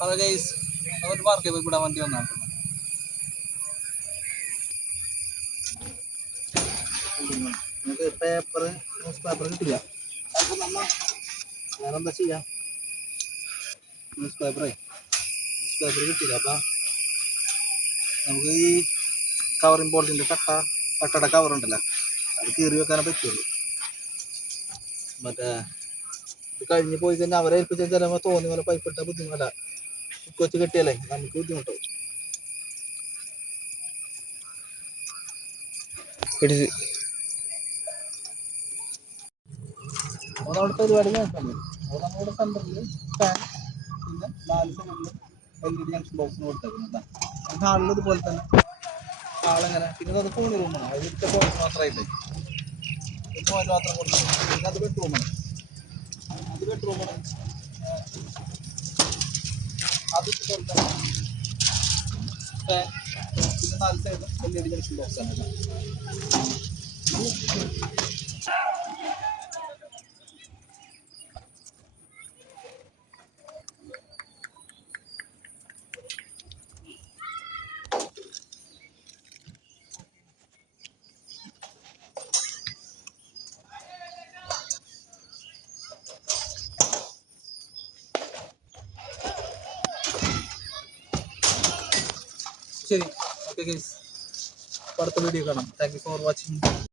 Hello guys, ഒരു market പോയി വിടാൻ വേണ്ടി വന്നാണ്. നമുക്ക് ന്യൂസ് പേപ്പർ കിട്ടില്ല. വേറെ എന്താ ചെയ്യാം? ന്യൂസ് പേപ്പർ കിട്ടില്ല. അപ്പം നമുക്ക് ഈ കവറിംഗ് ബോർഡിൻ്റെ കട്ടയുടെ കവറുണ്ടല്ലോ, അത് കീറി വെക്കാനേ പറ്റുള്ളൂ. മറ്റേ ഇത് കഴിഞ്ഞ് പോയി കഴിഞ്ഞാൽ അവരെ ഏൽപ്പിച്ചാൽ ചിലപ്പോൾ തോന്നി പോലെ പൈപ്പിട്ട ബുദ്ധിമുട്ടല്ല. കൊച്ചു കെട്ടിയല്ലേ നമുക്ക് ബുദ്ധിമുട്ടാവും. അതവിടെ പരിപാടി നോക്കാം. അത് നമ്മുടെ സെൻറ്ററിൽ ഫാൻ, പിന്നെ 4 സെൻറ്ററിൽ LED ജംഗ്ഷൻ ബോക്സിന് കൊടുത്തേക്കുന്നത്. ഹാളിൽ ഇതുപോലെ തന്നെ ഹാളെങ്ങനെ. പിന്നെ അത് ഫോൺ റൂമാണ്, അത് ഇവിടുത്തെ ഫോൺ മാത്രമായിട്ട് ഫോൺ മാത്രം കൊടുത്തു. പിന്നെ അത് ബെഡ്റൂമാണ്. അത് ഇതുപോലെ തന്നെ ഫാൻ, പിന്നെ 4 സൈഡിലും LED ജംഗ്ഷൻ ബോക്സാണ്. ശരി, ഓക്കെ ഗൈസ്, അടുത്ത വീഡിയോ കാണാം. Thank you for watching.